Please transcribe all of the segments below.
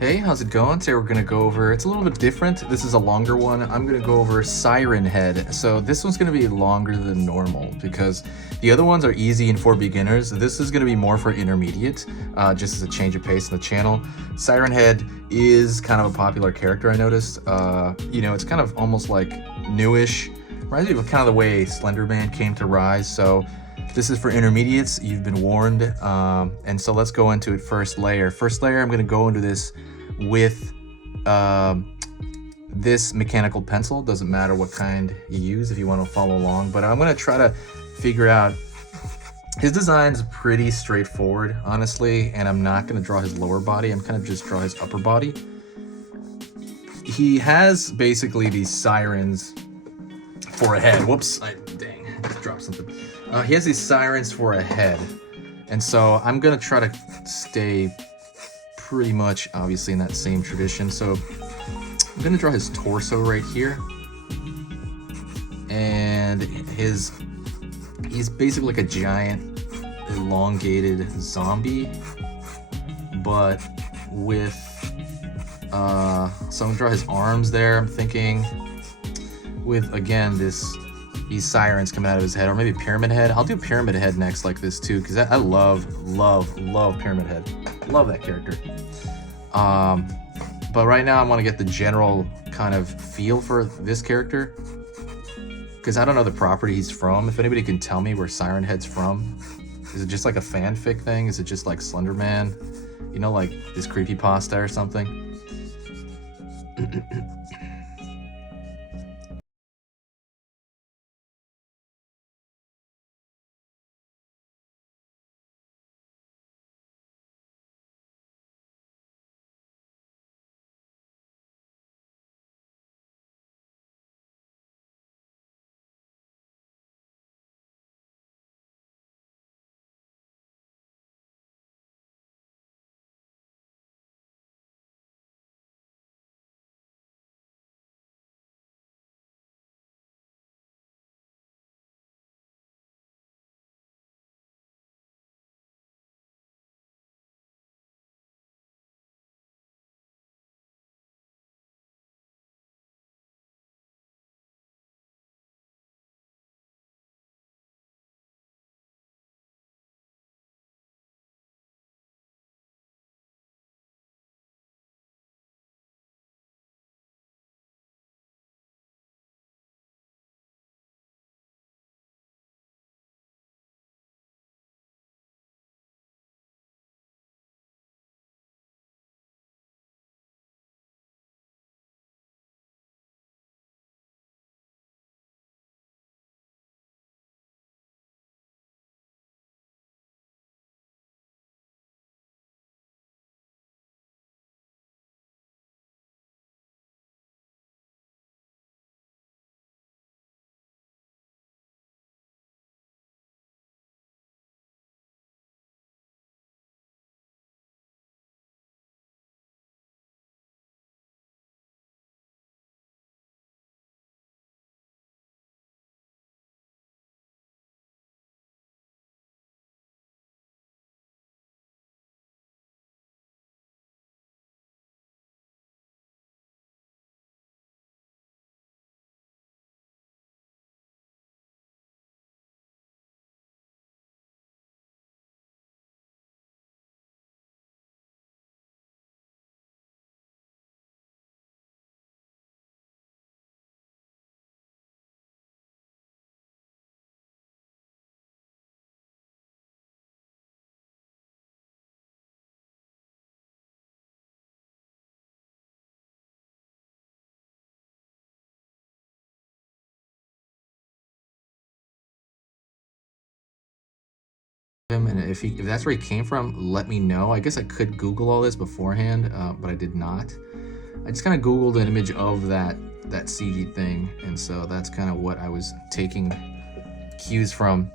Hey, how's it going? Today we're gonna go over, it's a little bit different. This is a longer one. I'm gonna go over Siren Head. So this one's gonna be longer than normal because the other ones are easy and for beginners. This is gonna be more for intermediate, just as a change of pace in the channel. Siren Head is kind of a popular character, I noticed. You know, it's kind of almost like newish. Reminds me of kind of the way Slender Man came to rise. So this is for intermediates, you've been warned. And so let's go into it first layer. First layer, I'm gonna go into this with this mechanical pencil. Doesn't matter what kind you use if you want to follow along, but I'm gonna try to figure out, his design's pretty straightforward, honestly, and I'm not gonna draw his lower body. I'm kind of just draw his upper body. He has basically these sirens for a head. Whoops, dang, I just dropped something. He has these sirens for a head, and so I'm gonna try to stay pretty much obviously in that same tradition. So I'm gonna draw his torso right here, and he's basically like a giant elongated zombie, but with so I'm gonna draw his arms there. I'm thinking with, again, these sirens coming out of his head, or maybe Pyramid Head. I'll do Pyramid Head next like this too, because I love Pyramid Head. Love that character. But right now I want to get the general kind of feel for this character, because I don't know the property he's from. If anybody can tell me where Siren Head's from. Is it just like a fanfic thing? Is it just like Slender Man? You know, like this creepypasta or something? Him, and if that's where he came from, let me know. I guess I could Google all this beforehand, but I did not. I just kind of Googled an image of that CG thing, and so that's kind of what I was taking cues from.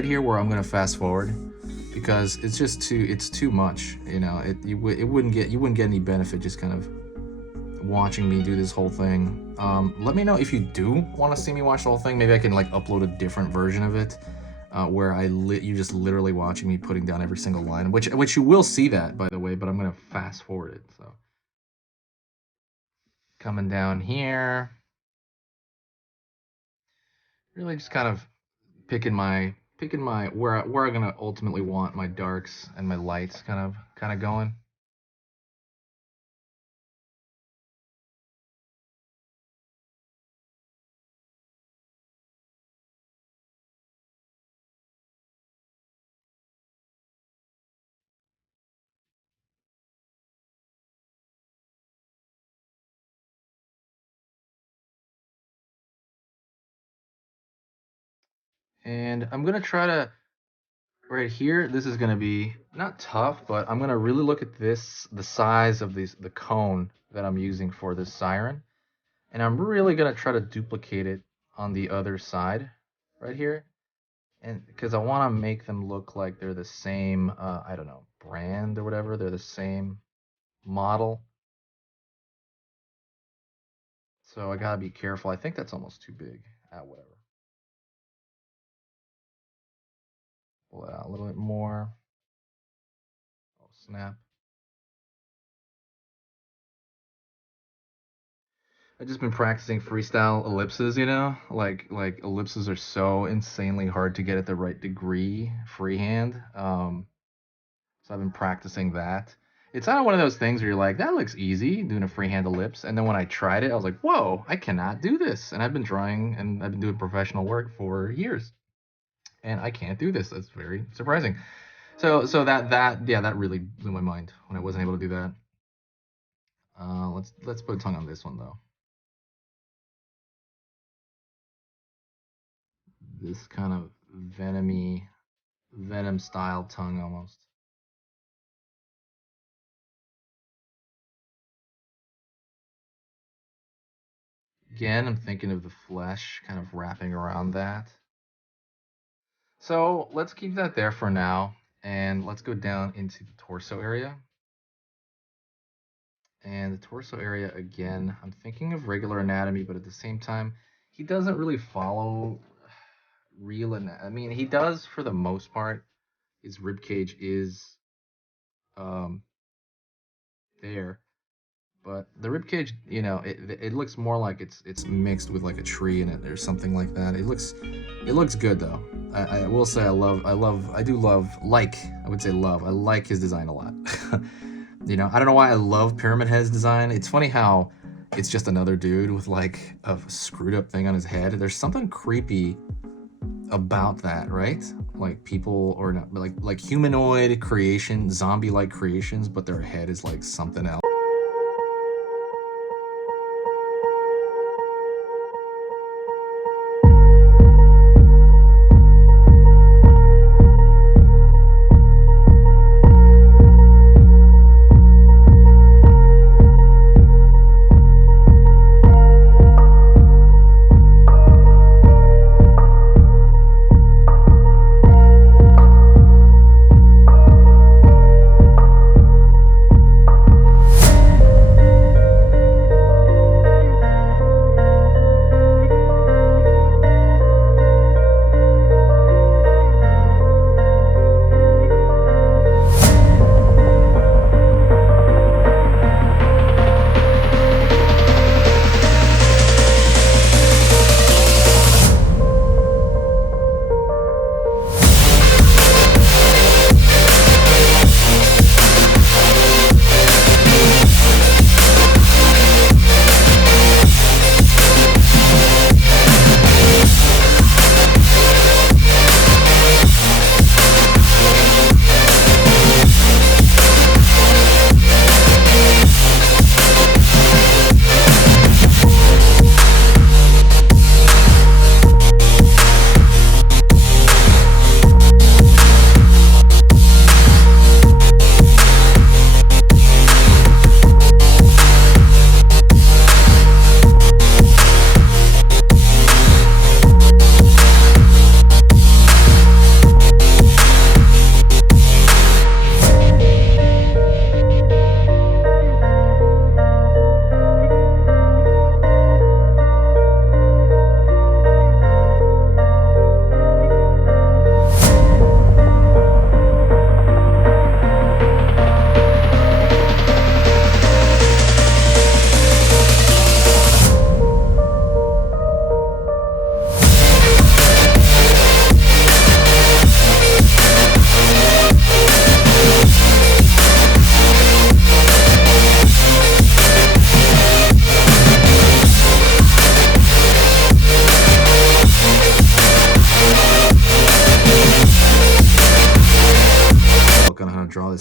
right here where I'm gonna fast forward because it's just too much, you know. You wouldn't get any benefit just kind of watching me do this whole thing. Let me know if you do want to see me watch the whole thing. Maybe I can like upload a different version of it, where you just literally watching me putting down every single line, which you will see that, by the way, but I'm gonna fast forward it. So coming down here, really just kind of picking my where I'm gonna ultimately want my darks and my lights kind of going. And I'm gonna try to right here. This is gonna be not tough, but I'm gonna really look at this, the size of the cone that I'm using for this siren, and I'm really gonna try to duplicate it on the other side right here, and because I want to make them look like they're the same, I don't know, brand or whatever, they're the same model. So I gotta be careful. I think that's almost too big. Whatever. Pull it out a little bit more. Oh, snap. I've just been practicing freestyle ellipses, you know? Like ellipses are so insanely hard to get at the right degree freehand. So I've been practicing that. It's kind of one of those things where you're like, that looks easy, doing a freehand ellipse. And then when I tried it, I was like, whoa, I cannot do this. And I've been trying and I've been doing professional work for years. And I can't do this. That's very surprising. So that really blew my mind when I wasn't able to do that. Let's put a tongue on this one though. This kind of venom style tongue almost. Again, I'm thinking of the flesh kind of wrapping around that. So let's keep that there for now, and let's go down into the torso area. And the torso area, again, I'm thinking of regular anatomy, but at the same time, he doesn't really follow real anatomy. I mean, he does for the most part. His rib cage is um, there, but the rib cage, you know, it looks more like it's mixed with like a tree in it or something like that. It looks good though. I will say I would say love. I like his design a lot. You know, I don't know why I love Pyramid Head's design. It's funny how it's just another dude with like a screwed up thing on his head. There's something creepy about that, right? Like people or not, like humanoid creation, zombie-like creations, but their head is like something else.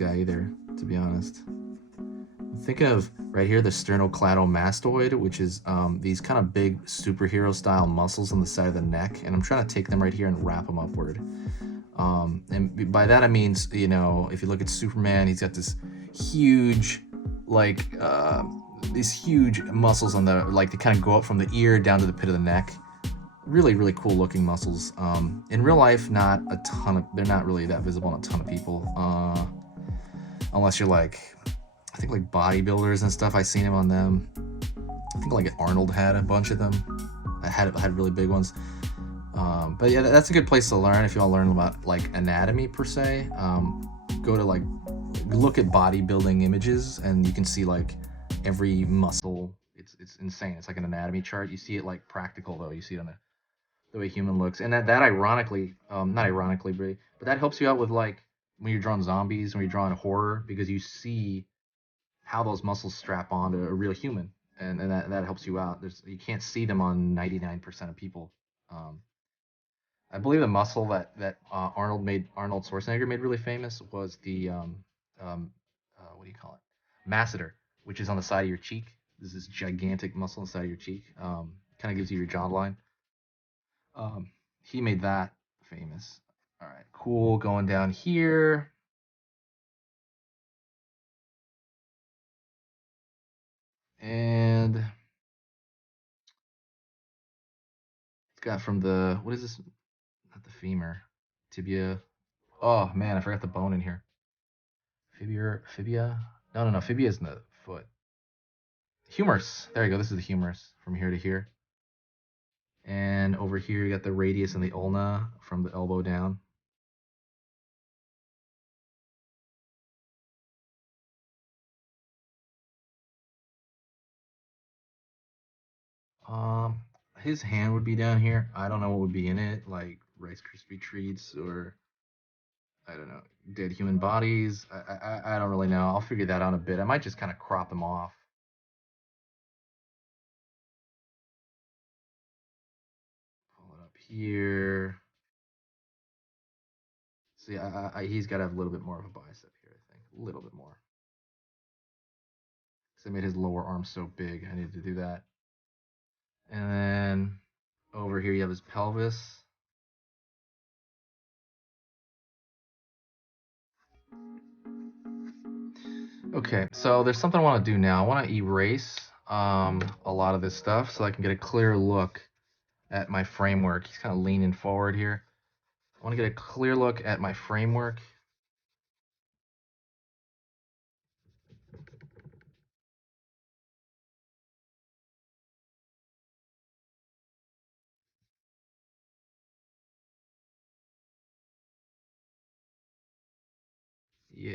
guy either, to be honest. I'm thinking of right here the sternocleidomastoid, which is these kind of big superhero style muscles on the side of the neck, and I'm trying to take them right here and wrap them upward. And by that I mean, you know, if you look at Superman, he's got this huge, like, these huge muscles on the, like, they kind of go up from the ear down to the pit of the neck. Really, really cool looking muscles. In real life, not a ton of, they're not really that visible on a ton of people. Unless you're like, I think like bodybuilders and stuff. I seen him on them. I think like Arnold had a bunch of them. I had really big ones. But yeah, that's a good place to learn if you want to learn about like anatomy per se. Go to like, look at bodybuilding images and you can see like every muscle. It's insane. It's like an anatomy chart. You see it like practical though. You see it on the way human looks, and that ironically, not ironically, but that helps you out with like when you're drawing zombies, when you're drawing horror, because you see how those muscles strap on to a real human, and that helps you out. You can't see them on 99% of people. I believe the muscle that Arnold Schwarzenegger made really famous was the what do you call it, masseter, which is on the side of your cheek. This is this gigantic muscle on the side of your cheek. Kind of gives you your jawline. He made that famous. All right, cool. Going down here. And it's got from the, what is this? Not the femur, tibia. Oh man, I forgot the bone in here. Fibia? No. Fibia is in the foot. Humerus. There you go. This is the humerus from here to here. And over here, you got the radius and the ulna from the elbow down. His hand would be down here. I don't know what would be in it, like Rice Krispie treats or I don't know, dead human bodies. I don't really know. I'll figure that out in a bit. I might just kind of crop them off. Pull it up here. See, he's got to have a little bit more of a bicep here, I think. A little bit more. Because I made his lower arm so big, I needed to do that. And then over here you have his pelvis. Okay, so there's something I want to do now. I want to erase a lot of this stuff so I can get a clear look at my framework. He's kind of leaning forward here. I want to get a clear look at my framework. Yeah.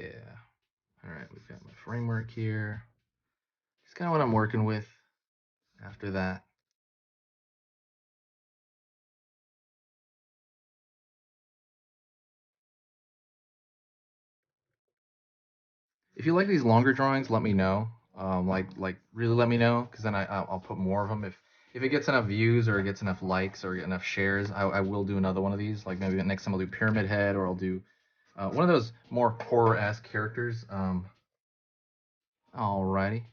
All right, we've got my framework here. It's kind of what I'm working with after that. If you like these longer drawings, let me know. Like really let me know, because then I'll put more of them. If it gets enough views or it gets enough likes or enough shares, I will do another one of these. Like maybe next time I'll do Pyramid Head, or I'll do one of those more horror-esque characters. Alrighty.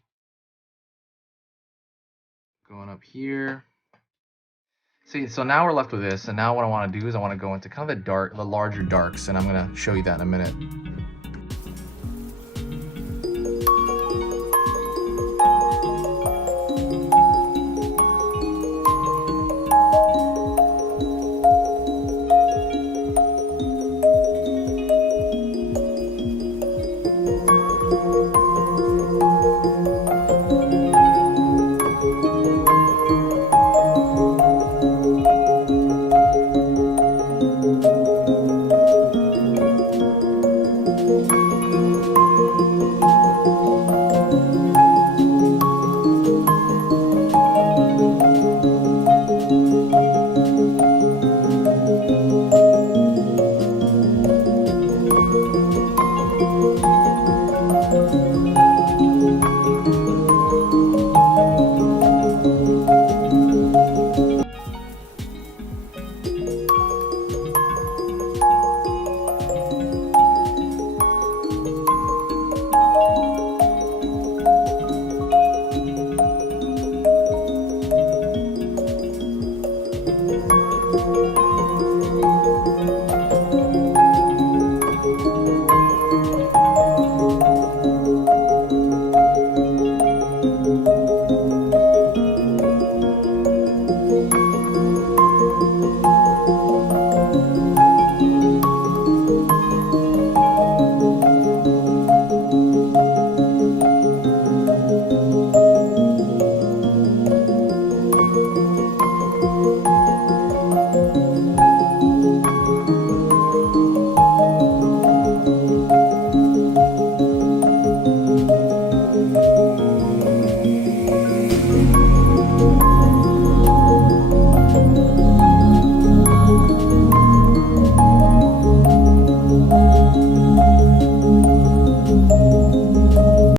Going up here. See, so now we're left with this, and now what I want to do is I want to go into kind of the larger darks, and I'm going to show you that in a minute.